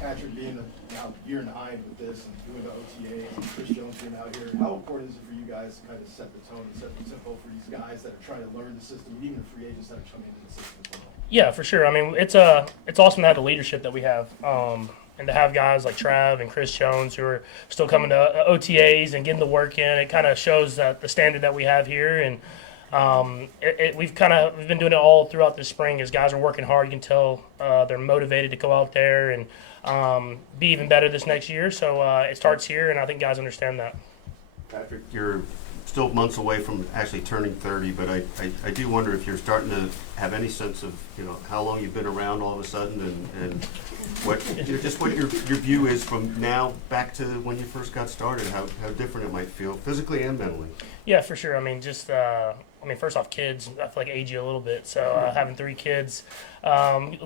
Patrick, being now year 9 with this and doing the OTAs and Chris Jones being out here, how important is it for you guys to kind of set the tone and set the tempo for these guys that are trying to learn the system, and even the free agents that are coming into the system as well? Yeah, for sure. I mean, it's awesome to have the leadership that we have, and to have guys like Trav and Chris Jones who are still coming to OTAs and getting the work in. It kind of shows that the standard that we have here, and we've been doing it all throughout this spring. As guys are working hard, you can tell they're motivated to go out there and be even better this next year. So it starts here, and I think guys understand that. Patrick, you're still months away from actually turning 30, but I do wonder if you're starting to have any sense of, how long you've been around all of a sudden, and what just what your view is from now back to when you first got started, how different it might feel physically and mentally. Yeah, for sure. I mean, first off, kids, I feel like age you a little bit. So having 3 kids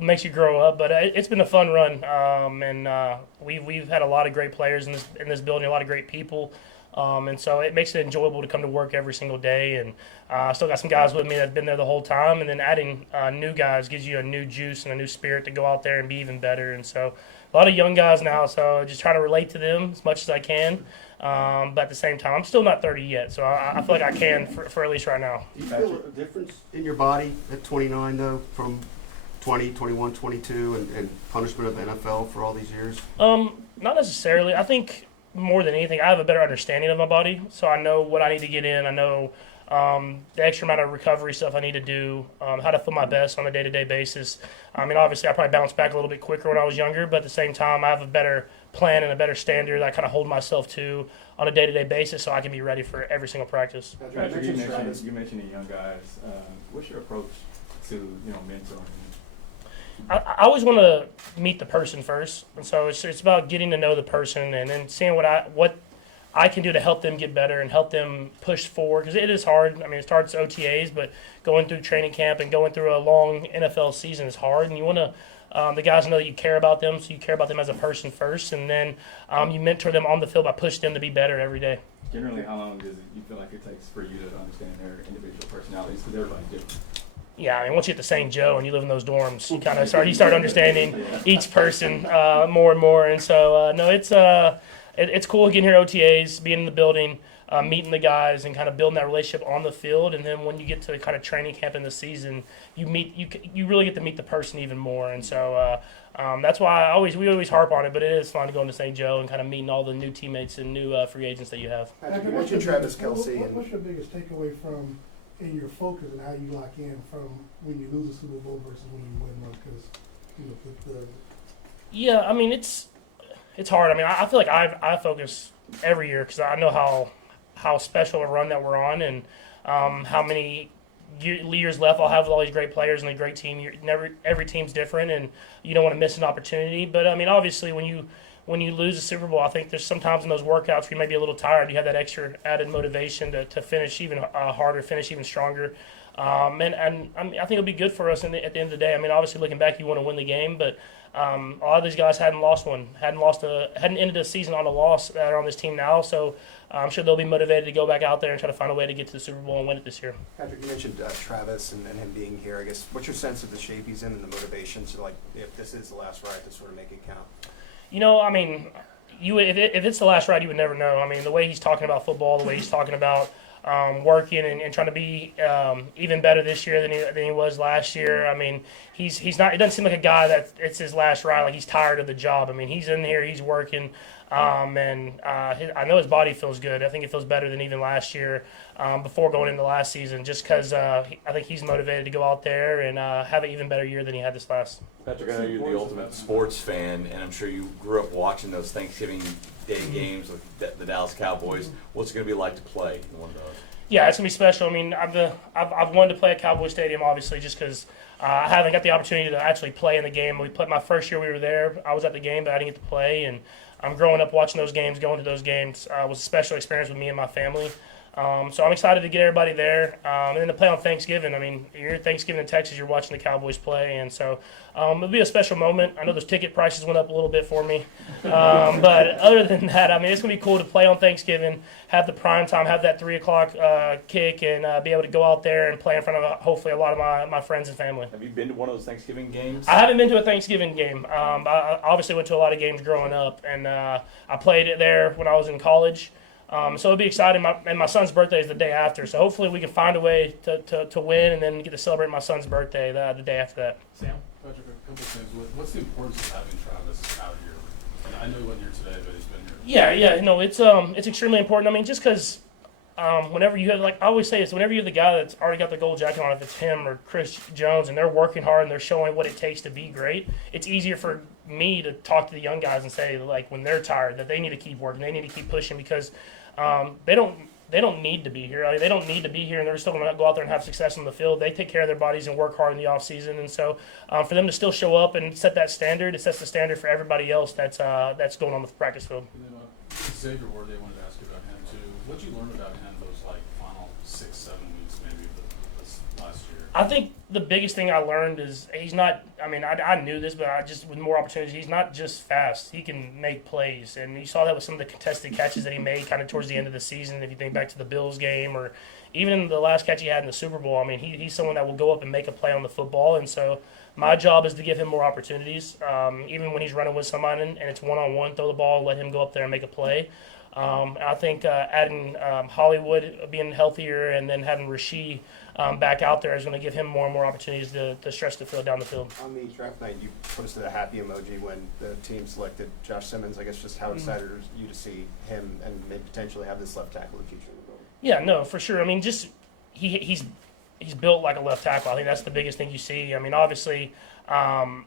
makes you grow up. But it's been a fun run, and we've had a lot of great players in this building, a lot of great people. And so it makes it enjoyable to come to work every single day. And I still got some guys with me that have been there the whole time. And then adding new guys gives you a new juice and a new spirit to go out there and be even better. And so a lot of young guys now, so just trying to relate to them as much as I can. But at the same time, I'm still not 30 yet, so I feel like I can for at least right now. Do you feel a difference in your body at 29, though, from 20, 21, 22, and punishment of the NFL for all these years? Not necessarily. I think more than anything, I have a better understanding of my body, so I know what I need to get in. I know the extra amount of recovery stuff I need to do, how to feel my best on a day-to-day basis. I mean, obviously, I probably bounced back a little bit quicker when I was younger, but at the same time, I have a better plan and a better standard that I kind of hold myself to on a day-to-day basis so I can be ready for every single practice. Patrick, you mentioned the young guys. What's your approach to mentoring? I always want to meet the person first, and so it's about getting to know the person and then seeing what I can do to help them get better and help them push forward, because it is hard. I mean, it starts OTAs, but going through training camp and going through a long NFL season is hard, and you want to the guys know that you care about them, so you care about them as a person first, and then you mentor them on the field by pushing them to be better every day. Generally, how long does you feel like it takes for you to understand their individual personalities? Because everybody's different. Yeah, I mean, once you get to St. Joe and you live in those dorms, you kind of start understanding each person more and more. And so, no, it's cool getting here OTAs, being in the building, meeting the guys, and kind of building that relationship on the field. And then when you get to kind of training camp in the season, you really get to meet the person even more. And so that's why we always harp on it. But it is fun to go into St. Joe and kind of meeting all the new teammates and new free agents that you have. Patrick, you mentioned Travis Kelce. What's your biggest takeaway from in your focus and how you lock in from when you lose a Super Bowl versus when you win one? Because yeah, I mean it's hard. I mean I feel like I focus every year because I know how special a run that we're on, and how many years left I'll have with all these great players and a great team. Every team's different, and you don't want to miss an opportunity. But I mean, obviously, when you lose a Super Bowl, I think there's sometimes in those workouts where you may be a little tired. You have that extra added motivation to finish even harder, finish even stronger. And I mean, I think it'll be good for us at the end of the day. I mean, obviously, looking back, you want to win the game, but a lot of these guys hadn't ended the season on a loss that are on this team now. So I'm sure they'll be motivated to go back out there and try to find a way to get to the Super Bowl and win it this year. Patrick, you mentioned Travis and him being here. I guess what's your sense of the shape he's in and the motivation to, like, if this is the last ride, to sort of make it count? I mean, if it's the last ride, you would never know. I mean, the way he's talking about football, the way he's talking about working and trying to be even better this year than he was last year. I mean, he's not. It doesn't seem like a guy that it's his last ride. Like he's tired of the job. I mean, he's in here, he's working, and I know his body feels good. I think it feels better than even last year before going into last season. Just because I think he's motivated to go out there and have an even better year than he had this last. Patrick, I know you're the ultimate sports fan, and I'm sure you grew up watching those Thanksgiving Day games with the Dallas Cowboys. What's it going to be like to play in one of those? Yeah, it's gonna be special. I mean, I've wanted to play at Cowboy Stadium, obviously, just because I haven't got the opportunity to actually play in the game. We played my first year we were there. I was at the game, but I didn't get to play. And I'm growing up watching those games, going to those games was a special experience with me and my family. So I'm excited to get everybody there, and then to play on Thanksgiving. I mean, you're Thanksgiving in Texas, you're watching the Cowboys play, and so it'll be a special moment. I know those ticket prices went up a little bit for me, but other than that, I mean, it's gonna be cool to play on Thanksgiving, have the prime time, have that 3 o'clock kick, and be able to go out there and play in front of hopefully a lot of my friends and family. Have you been to one of those Thanksgiving games? I haven't been to a Thanksgiving game. I obviously went to a lot of games growing up, and I played it there when I was in college. So it'll be exciting. And my son's birthday is the day after, so hopefully we can find a way to win and then get to celebrate my son's birthday the day after that. Sam? Patrick, a couple things. What's the importance of having Travis out here? And I know he wasn't here today, but he's been here. Yeah, no, it's extremely important. I mean, just because whenever you have, like I always say this, whenever you have the guy that's already got the gold jacket on, if it's him or Chris Jones, and they're working hard and they're showing what it takes to be great, it's easier for me to talk to the young guys and say, like, when they're tired, that they need to keep working, they need to keep pushing, because they don't need to be here. I mean, they don't need to be here, and they're still going to go out there and have success on the field. They take care of their bodies and work hard in the off season, and so for them to still show up and set that standard, it sets the standard for everybody else that's going on the practice field. And then Xavier Ward, they wanted to ask you about him too. What'd you learn about him those like final 6-7 weeks maybe of this last year? I think the biggest thing I learned is he's not. I mean, I knew this, but I just with more opportunities, he's not just fast. He can make plays, and you saw that with some of the contested catches that he made kind of towards the end of the season. If you think back to the Bills game, or even in the last catch he had in the Super Bowl, I mean, he's someone that will go up and make a play on the football, and so my job is to give him more opportunities. Even when he's running with somebody and it's one-on-one, throw the ball, let him go up there and make a play. I think adding Hollywood being healthier and then having Rasheed back out there is going to give him more and more opportunities to stretch the field down the field. On the draft night, you posted a happy emoji when the team selected Josh Simmons. I guess just how excited are you to see him and maybe potentially have this left tackle in the future? Yeah, no, for sure. I mean, just he's built like a left tackle. I think that's the biggest thing you see. I mean, obviously,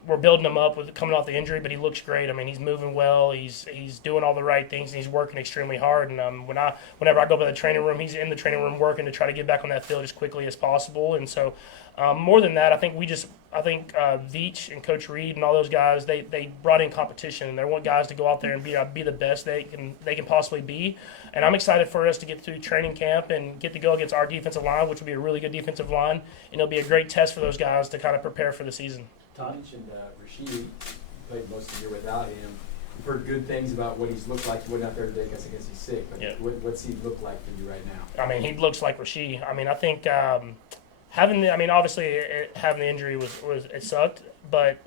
we're building him up with coming off the injury, but he looks great. I mean, he's moving well. He's doing all the right things, and he's working extremely hard. And whenever I go by the training room, he's in the training room working to try to get back on that field as quickly as possible. And so, more than that, I think Veach and Coach Reed and all those guys, they brought in competition, and they want guys to go out there and be the best they can possibly be. And I'm excited for us to get through training camp and get to go against our defensive line, which will be a really good defensive line, and it'll be a great test for those guys to kind of prepare for the season. Todd mentioned Rasheed played most of the year without him. We've heard good things about what he's looked like. He wasn't out there today because I guess he's sick. But Yeah. what's he look like for you right now? I mean, he looks like Rasheed. I mean, I think having the injury was it sucked, but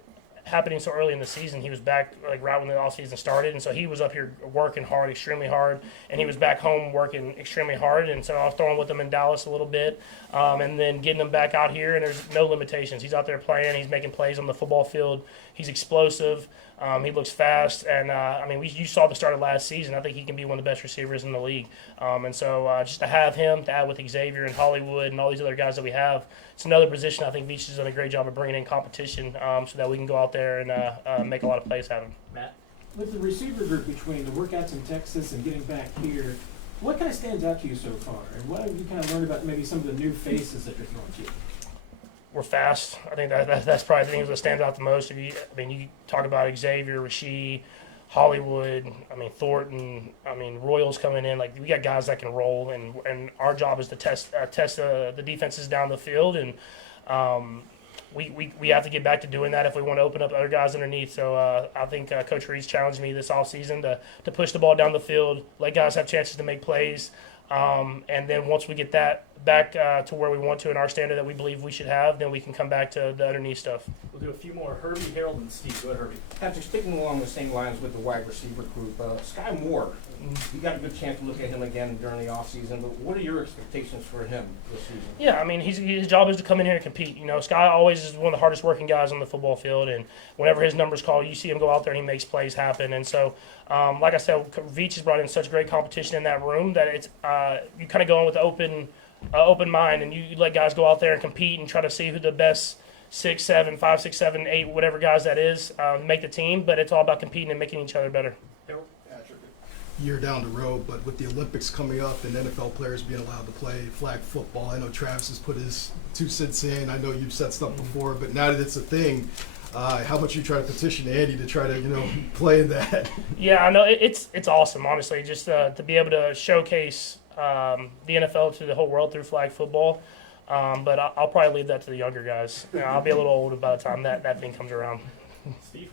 happening so early in the season, he was back like right when the off season started, and so he was up here working hard, extremely hard, and he was back home working extremely hard, and so I was throwing with him in Dallas a little bit, and then getting him back out here, and there's no limitations. He's out there playing, he's making plays on the football field, he's explosive, he looks fast, and you saw the start of last season. I think he can be one of the best receivers in the league, and so just to have him, to add with Xavier and Hollywood and all these other guys that we have, it's another position I think Veach has done a great job of bringing in competition, so that we can go out there and make a lot of plays happen. Matt? With the receiver group between the workouts in Texas and getting back here, what kind of stands out to you so far? And what have you kind of learned about maybe some of the new faces that you're throwing to you? We're fast. I think that's probably the thing that stands out the most. You talk about Xavier, Rasheed, Hollywood, Thornton, Royals coming in. Like, we got guys that can roll, and our job is to test the defenses down the field, and we have to get back to doing that if we want to open up other guys underneath. So I think Coach Reed's challenged me this offseason to push the ball down the field, let guys have chances to make plays, and then once we get that back to where we want to in our standard that we believe we should have, then we can come back to the underneath stuff. We'll do a few more. Herbie, Harold, and Steve. Go ahead, Herbie. Patrick, sticking along the same lines with the wide receiver group, Sky Moore, you got a good chance to look at him again during the offseason, but what are your expectations for him this season? Yeah, his job is to come in here and compete. Sky always is one of the hardest working guys on the football field, and whenever his number's called, you see him go out there and he makes plays happen. And so, like I said, Veach has brought in such great competition in that room that it's you kind of go in with an open mind, and you let guys go out there and compete and try to see who the best 6, 7, 5, 6, 7, 8, whatever guys that is, make the team. But it's all about competing and making each other better. Year down the road, but with the Olympics coming up and NFL players being allowed to play flag football, I know Travis has put his 2 cents in. I know you've said stuff before, but now that it's a thing, how much you try to petition Andy to try to play in that? Yeah, I know it's awesome, honestly, just to be able to showcase the NFL to the whole world through flag football. But I'll probably leave that to the younger guys. You know, I'll be a little older by the time that thing comes around. Steve?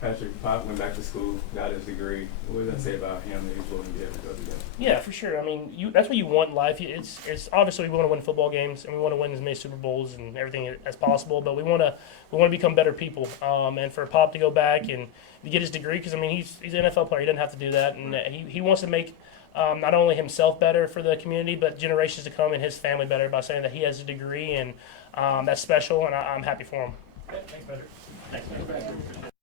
Patrick, Pop went back to school, got his degree. What does that say about him that he's willing to be able to go together? Yeah, for sure. I mean, that's what you want in life. It's obviously we want to win football games and we want to win as many Super Bowls and everything as possible. But we want to become better people. And for Pop to go back and to get his degree, because I mean he's an NFL player. He doesn't have to do that, and he wants to make not only himself better for the community, but generations to come and his family better by saying that he has a degree, and that's special. And I'm happy for him. Thanks, Patrick. Thanks, man.